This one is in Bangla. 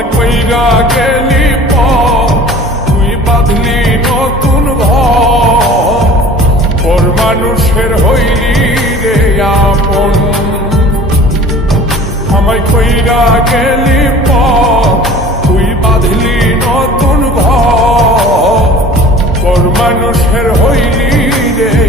আমায় কইরা গেলি তুই বাঁধলি নতুন ঘর, পর মানুষের হইলি রে আপন। আমায় কইরা গেলি তুই বাঁধলি নতুন ঘর, পর মানুষের হইলি রে